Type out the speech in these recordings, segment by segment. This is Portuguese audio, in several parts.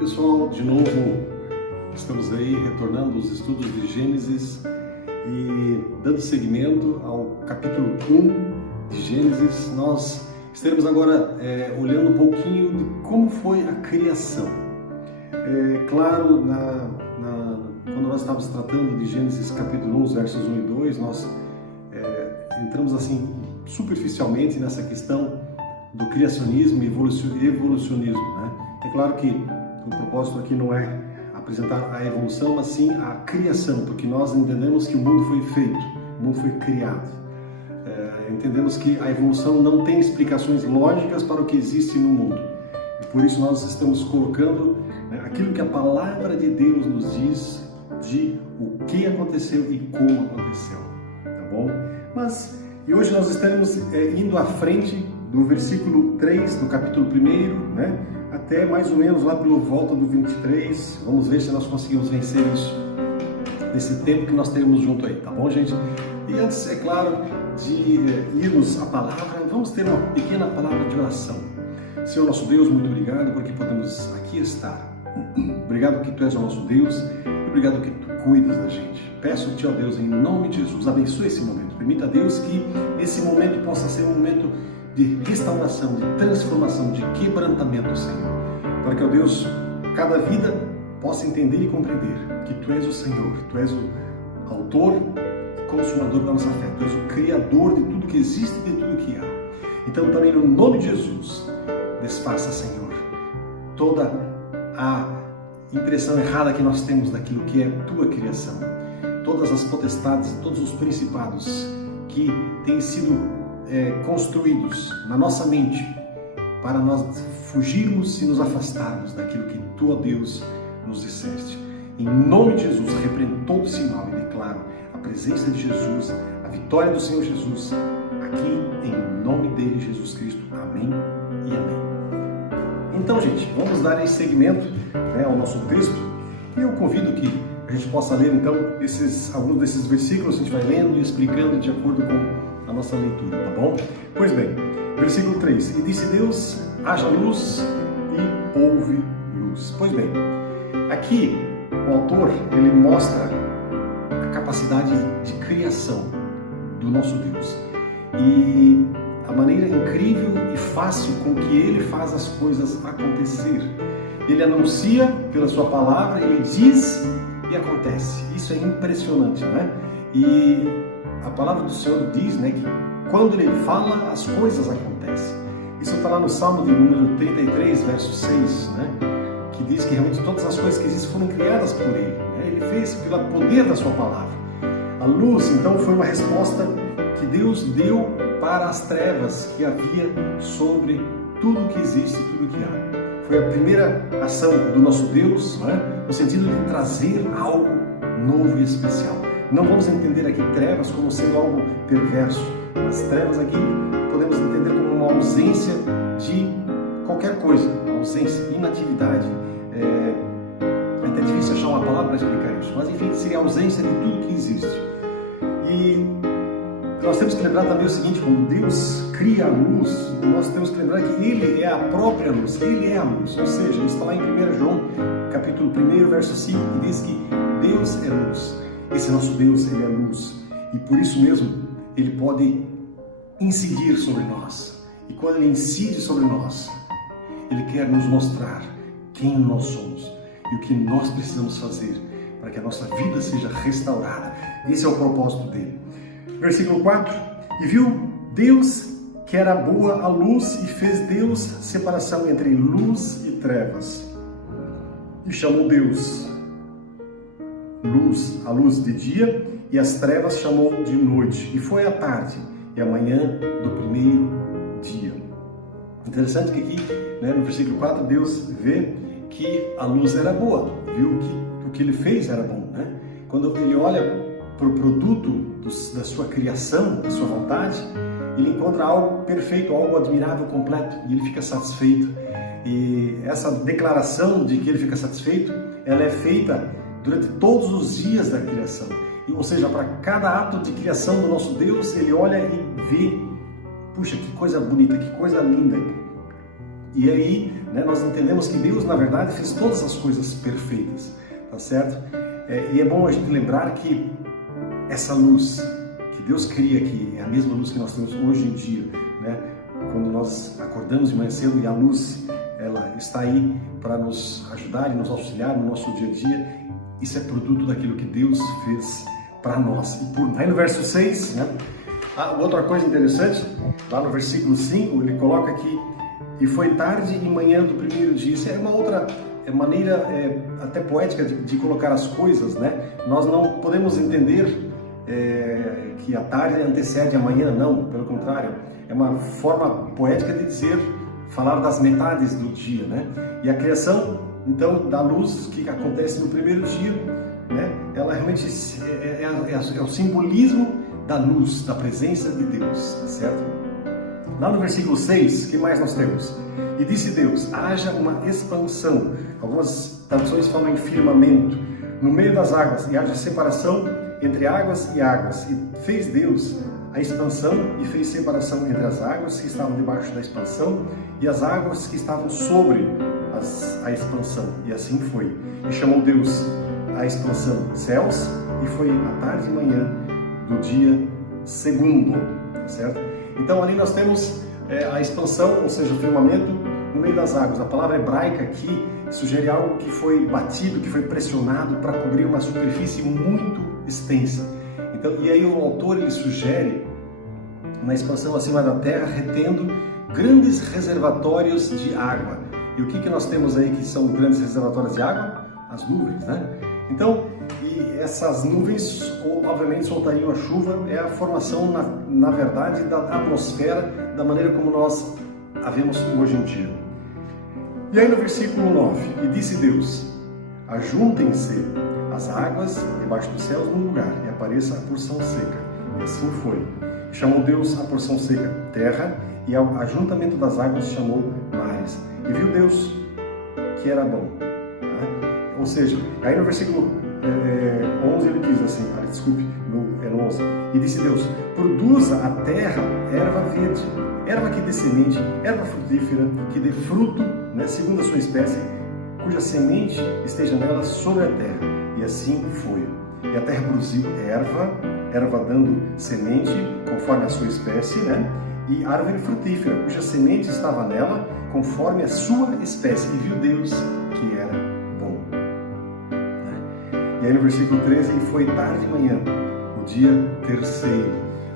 Pessoal, de novo estamos aí retornando os estudos de Gênesis e dando seguimento ao capítulo 1 de Gênesis. Nós estaremos agora olhando um pouquinho de como foi a criação. Claro, quando nós estávamos tratando de Gênesis capítulo 1, versos 1 e 2, nós entramos assim superficialmente nessa questão do criacionismo e evolucionismo, né? É claro que o propósito aqui não é apresentar a evolução, mas sim a criação, porque nós entendemos que o mundo foi feito, o mundo foi criado. Entendemos que a evolução não tem explicações lógicas para o que existe no mundo. E por isso nós estamos colocando aquilo que a palavra de Deus nos diz de o que aconteceu e como aconteceu, tá bom? E hoje nós estaremos indo à frente do versículo 3 do capítulo 1, né? Até mais ou menos lá pelo volta do 23. Vamos ver se nós conseguimos vencer isso nesse tempo que nós teremos junto aí, tá bom, gente? E antes, é claro, de irmos à palavra, vamos ter uma pequena palavra de oração. Senhor nosso Deus, muito obrigado porque podemos aqui estar. Obrigado que Tu és o nosso Deus, obrigado que Tu cuidas da gente. Peço-te, ó Deus, em nome de Jesus, abençoe esse momento. Permita, Deus, que esse momento possa ser um momento de restauração, de transformação, de quebrantamento, Senhor. Para que, ó Deus, cada vida possa entender e compreender que Tu és o Senhor, Tu és o autor e consumador da nossa fé, Tu és o criador de tudo que existe e de tudo que há. Então, também no nome de Jesus, desfaça, Senhor, toda a impressão errada que nós temos daquilo que é Tua criação. Todas as potestades, todos os principados que têm sido construídos na nossa mente para nós fugirmos e nos afastarmos daquilo que Tu, ó Deus, nos disseste. Em nome de Jesus, repreendo todo esse mal e declaro a presença de Jesus, a vitória do Senhor Jesus, aqui em nome dele, Jesus Cristo. Amém e amém. Então, gente, vamos dar esse seguimento ao nosso texto e eu convido que a gente possa ler, então, alguns desses versículos. A gente vai lendo e explicando de acordo com a nossa leitura, tá bom? Pois bem, versículo 3. E disse Deus, haja luz e houve luz. Pois bem, aqui o autor, ele mostra a capacidade de criação do nosso Deus e a maneira incrível e fácil com que ele faz as coisas acontecer. Ele anuncia pela sua palavra, ele diz e acontece. Isso é impressionante, né? E a palavra do Senhor diz, né, que quando Ele fala, as coisas acontecem. Isso está lá no Salmo de número 33, verso 6, né, que diz que realmente todas as coisas que existem foram criadas por Ele, né? Ele fez pelo poder da sua palavra. A luz, então, foi uma resposta que Deus deu para as trevas que havia sobre tudo que existe e tudo que há. Foi a primeira ação do nosso Deus, né, no sentido de trazer algo novo e especial. Não vamos entender aqui trevas como sendo algo perverso. As trevas aqui podemos entender como uma ausência de qualquer coisa, ausência, inatividade. É até difícil achar uma palavra para explicar isso, mas enfim, seria a ausência de tudo que existe. E nós temos que lembrar também o seguinte: quando Deus cria a luz, nós temos que lembrar que Ele é a própria luz, Ele é a luz. Ou seja, isso está lá em 1 João, capítulo 1, verso 5, que diz que Deus é luz. Esse nosso Deus, Ele é luz, e por isso mesmo Ele pode incidir sobre nós. E quando Ele incide sobre nós, Ele quer nos mostrar quem nós somos e o que nós precisamos fazer para que a nossa vida seja restaurada. Esse é o propósito dele. Versículo 4. E viu Deus que era boa a luz, e fez Deus separação entre luz e trevas. E chamou Deus luz, a luz de dia, e as trevas chamou de noite. E foi a tarde e a manhã do primeiro dia. Interessante que aqui, né, no versículo 4, Deus vê que a luz era boa, viu que o que Ele fez era bom, né? Quando Ele olha para o produto da sua criação, da sua vontade, Ele encontra algo perfeito, algo admirável, completo, e Ele fica satisfeito. E essa declaração de que Ele fica satisfeito, ela é feita durante todos os dias da criação. Ou seja, para cada ato de criação do nosso Deus, Ele olha e vê, puxa, que coisa bonita, que coisa linda, E aí, né, nós entendemos que Deus, na verdade, fez todas as coisas perfeitas, tá certo? E é bom a gente lembrar que essa luz que Deus cria aqui é a mesma luz que nós temos hoje em dia, né? Quando nós acordamos de manhã cedo e a luz, ela está aí para nos ajudar e nos auxiliar no nosso dia a dia. Isso é produto daquilo que Deus fez para nós. E aí no verso 6, né? Outra coisa interessante, lá no versículo 5, ele coloca aqui: e foi tarde e manhã do primeiro dia. Isso é uma outra maneira até poética de colocar as coisas, né? Nós não podemos entender que a tarde antecede a manhã, não, pelo contrário, é uma forma poética de dizer, falar das metades do dia, né? E a criação, então, da luz que acontece no primeiro dia, né? Ela realmente é o simbolismo da luz, da presença de Deus, tá certo? Lá no versículo 6, o que mais nós temos? E disse Deus: haja uma expansão. Algumas traduções falam em firmamento no meio das águas, e haja separação entre águas e águas. E fez Deus a expansão e fez separação entre as águas que estavam debaixo da expansão e as águas que estavam sobre a expansão. E assim foi. E chamou Deus a expansão céus, e foi a tarde e manhã do dia segundo, certo? Então ali nós temos a expansão, ou seja, o firmamento no meio das águas. A palavra hebraica aqui sugere algo que foi batido, que foi pressionado para cobrir uma superfície muito extensa. Então, e aí o autor ele sugere uma expansão acima da terra, retendo grandes reservatórios de água. E o que nós temos aí que são grandes reservatórios de água? As nuvens, né? Então, e essas nuvens, obviamente, soltariam a chuva. É a formação, na verdade, da atmosfera, da maneira como nós a vemos hoje em dia. E aí no versículo 9, e disse Deus: ajuntem-se as águas debaixo dos céus num lugar, e apareça a porção seca. E assim foi. E chamou Deus a porção seca terra, e ao ajuntamento das águas chamou mares. E viu Deus que era bom. Tá? Ou seja, aí no versículo 11 ele diz assim, no 11, e disse Deus: produza a terra erva verde, erva que dê semente, erva frutífera, que dê fruto, né, segundo a sua espécie, cuja semente esteja nela sobre a terra. E assim foi. E a terra produziu erva dando semente, conforme a sua espécie, né? E árvore frutífera, cuja semente estava nela, conforme a sua espécie. E viu Deus que era bom. Né? E aí no versículo 13, e foi tarde de manhã, o dia terceiro.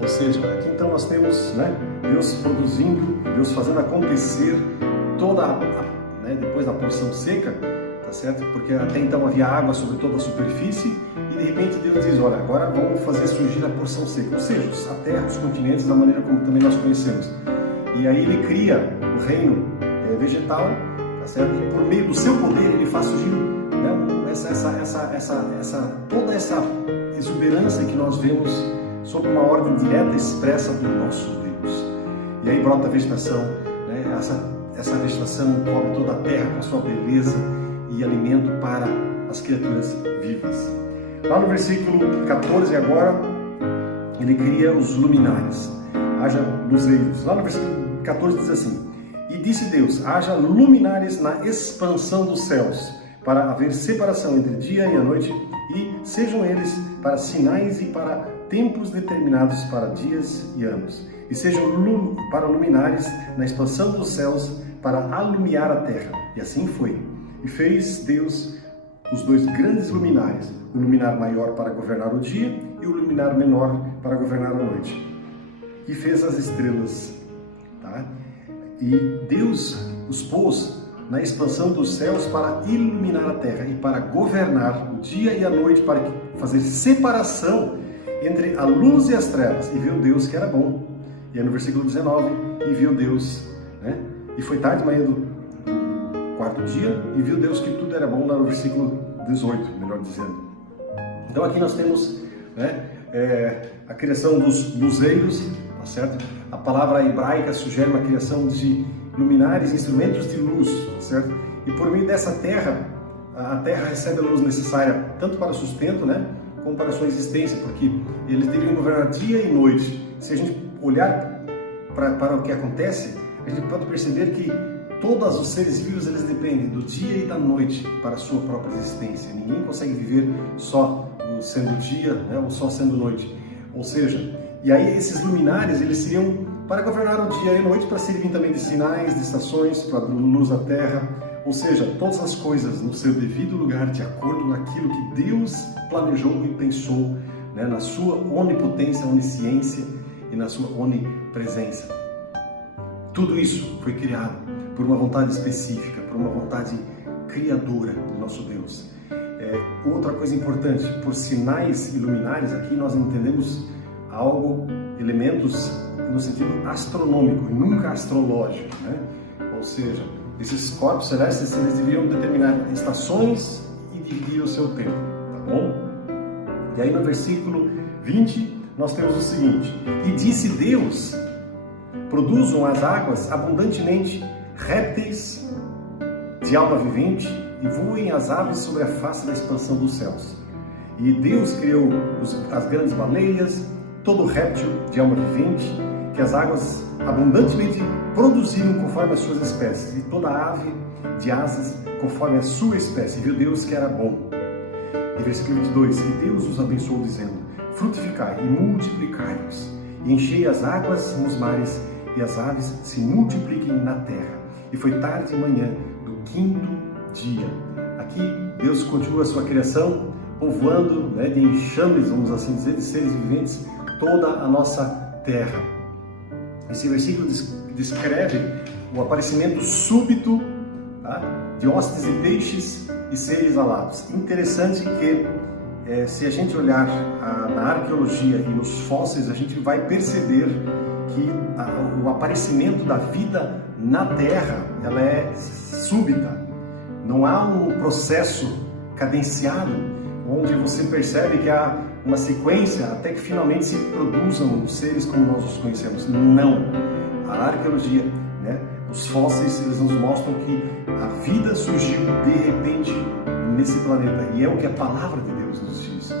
Ou seja, aqui então nós temos, né, Deus produzindo, Deus fazendo acontecer toda depois da porção seca, tá certo? Porque até então havia água sobre toda a superfície, e de repente Deus diz: olha, agora vamos fazer surgir a porção seca, ou seja, a terra, os continentes, da maneira como também nós conhecemos. E aí ele cria o reino vegetal, tá certo? E por meio do seu poder ele faz surgir, né, toda essa exuberância que nós vemos sob uma ordem direta expressa do nosso Deus. E aí brota a vegetação, né? Essa vegetação cobre toda a terra com sua beleza e alimento para as criaturas vivas. Lá no versículo 14 agora, ele cria os luminares, haja luzeiros. Lá no versículo 14 diz assim: e disse Deus: haja luminares na expansão dos céus, para haver separação entre dia e a noite, e sejam eles para sinais e para tempos determinados, para dias e anos, e sejam para luminares na expansão dos céus, para alumiar a terra. E assim foi. E fez Deus os dois grandes luminares, o luminar maior para governar o dia e o luminar menor para governar a noite. E fez as estrelas. Tá? E Deus os pôs na expansão dos céus para iluminar a terra e para governar o dia e a noite, para fazer separação entre a luz e as trevas. E viu Deus que era bom. E aí no versículo 19, e viu Deus, né? E foi tarde, manhã do quarto dia, e viu Deus que tudo era bom, lá no versículo 18, melhor dizendo. Então aqui nós temos, né, a criação dos luzeiros, tá certo? A palavra hebraica sugere uma criação de luminares, instrumentos de luz, tá certo? E por meio dessa terra, a terra recebe a luz necessária tanto para o sustento, né, como para a sua existência, porque eles deveriam governar dia e noite. Se a gente olhar para o que acontece, a gente pode perceber que Todos os seres vivos, eles dependem do dia e da noite para a sua própria existência. Ninguém consegue viver só sendo dia, né, ou só sendo noite. Ou seja, e aí esses luminares, eles seriam para governar o dia e a noite, para servir também de sinais, de estações, para a luz da terra. Ou seja, todas as coisas no seu devido lugar, de acordo com aquilo que Deus planejou e pensou, né, na sua onipotência, onisciência e na sua onipresença. Tudo isso foi criado por uma vontade específica, por uma vontade criadora do nosso Deus. Outra coisa importante, por sinais e luminares, aqui nós entendemos algo, elementos no sentido astronômico e nunca astrológico, né? Ou seja, esses corpos celestes, eles deveriam determinar estações e dividir o seu tempo, tá bom? E aí no versículo 20 nós temos o seguinte: e disse Deus, produzam as águas abundantemente répteis de alma vivente e voem as aves sobre a face da expansão dos céus. E Deus criou as grandes baleias, todo réptil de alma vivente, que as águas abundantemente produziram conforme as suas espécies, e toda ave de asas conforme a sua espécie. E viu Deus que era bom. E versículo 22, e Deus os abençoou dizendo, frutificai e multiplicai-vos, e enchei as águas nos mares, e as aves se multipliquem na terra. E foi tarde e manhã do quinto dia. Aqui Deus continua a sua criação, povoando, né, de enxames, vamos assim dizer, de seres viventes, toda a nossa terra. Esse versículo descreve o aparecimento súbito, tá, de hóspedes e peixes e seres alados. Interessante que, se a gente olhar na arqueologia e nos fósseis, a gente vai perceber que o aparecimento da vida na Terra, ela é súbita. Não há um processo cadenciado, onde você percebe que há uma sequência até que finalmente se produzam os seres como nós os conhecemos. Não. A arqueologia, né, os fósseis, eles nos mostram que a vida surgiu de repente nesse planeta. E é o que a palavra de Deus nos diz.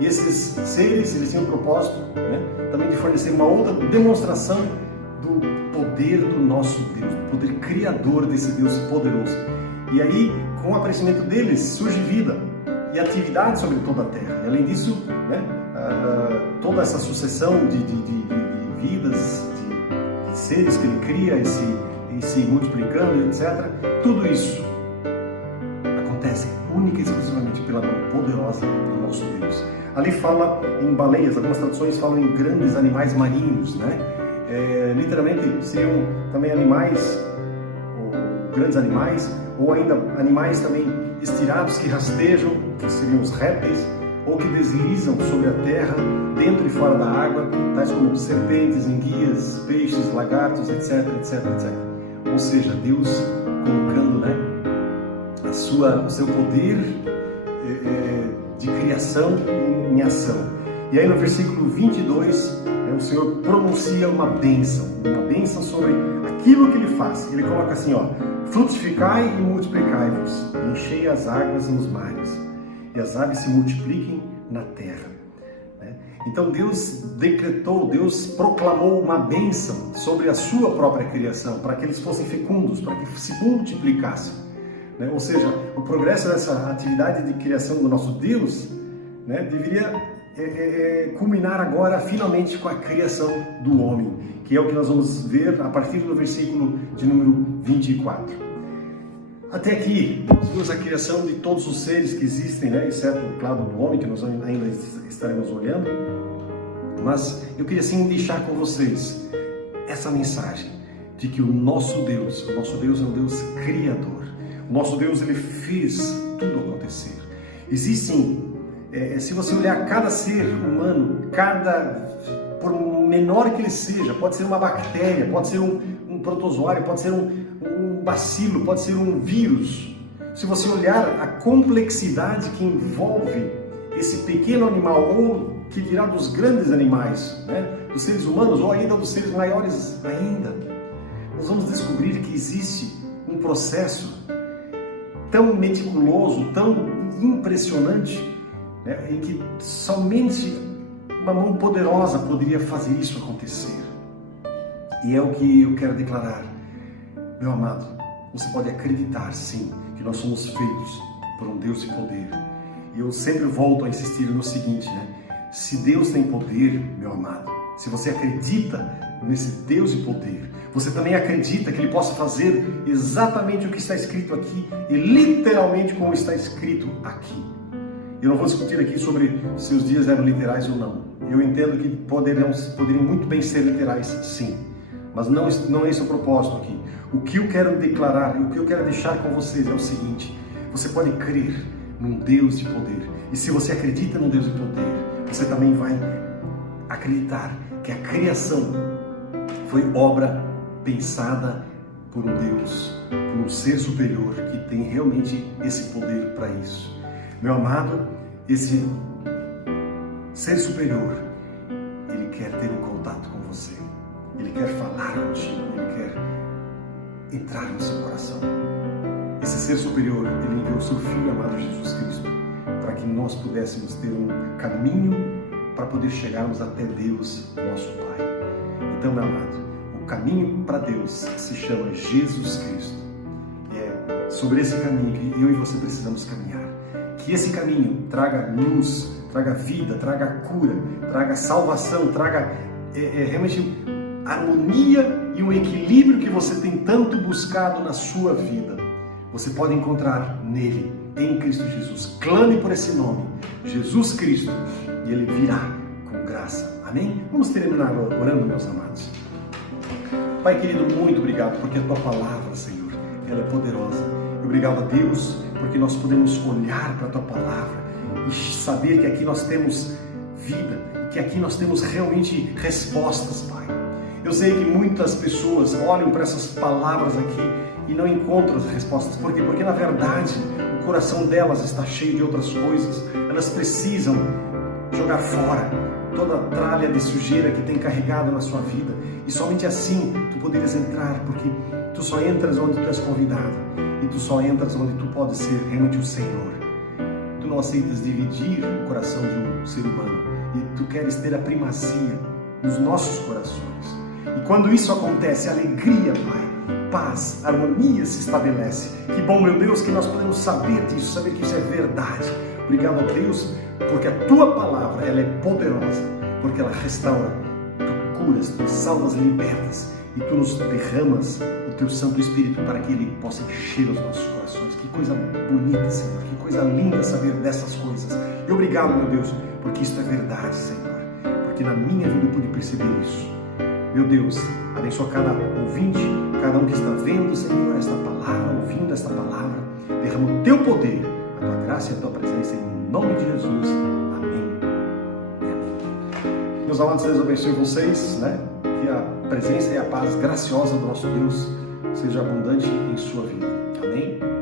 E esses seres, eles têm um propósito, né, também de fornecer uma outra demonstração do poder do nosso Deus, do poder criador desse Deus poderoso. E aí, com o aparecimento deles, surge vida e atividade sobre toda a Terra. E além disso, né, toda essa sucessão de vidas, de seres que ele cria e se multiplicando, etc. Tudo isso acontece única e exclusivamente pela mão poderosa do nosso Deus. Ali fala em baleias, algumas traduções falam em grandes animais marinhos, né? Literalmente seriam também animais, ou grandes animais, ou ainda animais também estirados que rastejam, que seriam os répteis, ou que deslizam sobre a terra, dentro e fora da água, tais como serpentes, enguias, peixes, lagartos, etc, etc, etc. Ou seja, Deus colocando, né, o seu poder de criação em ação. E aí no versículo 22, o Senhor pronuncia uma bênção sobre aquilo que ele faz. Ele coloca assim, ó, frutificai e multiplicai-vos, enchei as águas nos mares, e as aves se multipliquem na terra. Então Deus decretou, Deus proclamou uma bênção sobre a sua própria criação, para que eles fossem fecundos, para que se multiplicassem. Ou seja, o progresso dessa atividade de criação do nosso Deus, né, deveria culminar agora finalmente com a criação do homem, que é o que nós vamos ver a partir do versículo de número 24. Até aqui, nós vimos a criação de todos os seres que existem, né, exceto, claro, do homem, que nós ainda estaremos olhando. Mas eu queria sim deixar com vocês essa mensagem de que o nosso Deus é um Deus criador. O nosso Deus, ele fez tudo acontecer. Existem, se você olhar cada ser humano, por menor que ele seja, pode ser uma bactéria, pode ser um protozoário, pode ser um bacilo, pode ser um vírus. Se você olhar a complexidade que envolve esse pequeno animal, ou que dirá dos grandes animais, né, dos seres humanos, ou ainda dos seres maiores ainda, nós vamos descobrir que existe um processo tão meticuloso, tão impressionante, né, em que somente uma mão poderosa poderia fazer isso acontecer. E é o que eu quero declarar, meu amado. você pode acreditar, sim, que nós somos feitos por um Deus de poder. E eu sempre volto a insistir no seguinte, né? Se Deus tem poder, meu amado, se você acredita nesse Deus de poder, você também acredita que Ele possa fazer exatamente o que está escrito aqui e literalmente como está escrito aqui. Eu não vou discutir aqui sobre se os dias eram literais ou não. Eu entendo que poderiam muito bem ser literais, sim. Mas não é esse o propósito aqui. O que eu quero declarar, o que eu quero deixar com vocês é o seguinte: você pode crer num Deus de poder. E se você acredita num Deus de poder, você também vai acreditar que a criação foi obra pensada por um Deus, por um ser superior que tem realmente esse poder para isso. Meu amado, esse ser superior, ele quer ter um contato com você. Ele quer falar contigo, ele quer entrar no seu coração. Esse ser superior, ele enviou o seu Filho amado Jesus Cristo para que nós pudéssemos ter um caminho para poder chegarmos até Deus, nosso Pai. Então, meu amado, o caminho para Deus se chama Jesus Cristo. E é sobre esse caminho que eu e você precisamos caminhar. Que esse caminho traga luz, traga vida, traga cura, traga salvação, traga realmente harmonia e o equilíbrio que você tem tanto buscado na sua vida. Você pode encontrar nele, em Cristo Jesus. Clame por esse nome, Jesus Cristo, e Ele virá com graça. Amém? Vamos terminar orando, meus amados. Pai querido, muito obrigado porque a Tua palavra, Senhor, ela é poderosa. Obrigado a Deus porque nós podemos olhar para a Tua palavra e saber que aqui nós temos vida e que aqui nós temos realmente respostas, Pai. Eu sei que muitas pessoas olham para essas palavras aqui e não encontram as respostas. Por quê? Porque na verdade o coração delas está cheio de outras coisas. Elas precisam jogar fora toda a tralha de sujeira que tem carregado na sua vida. E somente assim tu poderias entrar, porque tu só entras onde tu és convidado. E tu só entras onde tu podes ser realmente o Senhor. Tu não aceitas dividir o coração de um ser humano. E tu queres ter a primazia nos nossos corações. E quando isso acontece, alegria, Pai, paz, harmonia se estabelece. Que bom, meu Deus, que nós podemos saber disso, saber que isso é verdade. Obrigado a Deus, porque a Tua palavra, ela é poderosa, porque ela restaura, Tu curas, Tu salvas, libertas, e Tu nos derramas o Teu Santo Espírito para que Ele possa encher os nossos corações. Que coisa bonita, Senhor, que coisa linda saber dessas coisas. E obrigado, meu Deus, porque isso é verdade, Senhor, porque na minha vida eu pude perceber isso. Meu Deus, abençoa cada ouvinte, cada um que está vendo, Senhor, esta palavra, ouvindo esta palavra. Derrama o Teu poder, a Tua graça e a Tua presença, em nome de Jesus. Amém. Meus amados, Deus abençoe vocês, né? Que a presença e a paz graciosa do nosso Deus seja abundante em sua vida. Amém.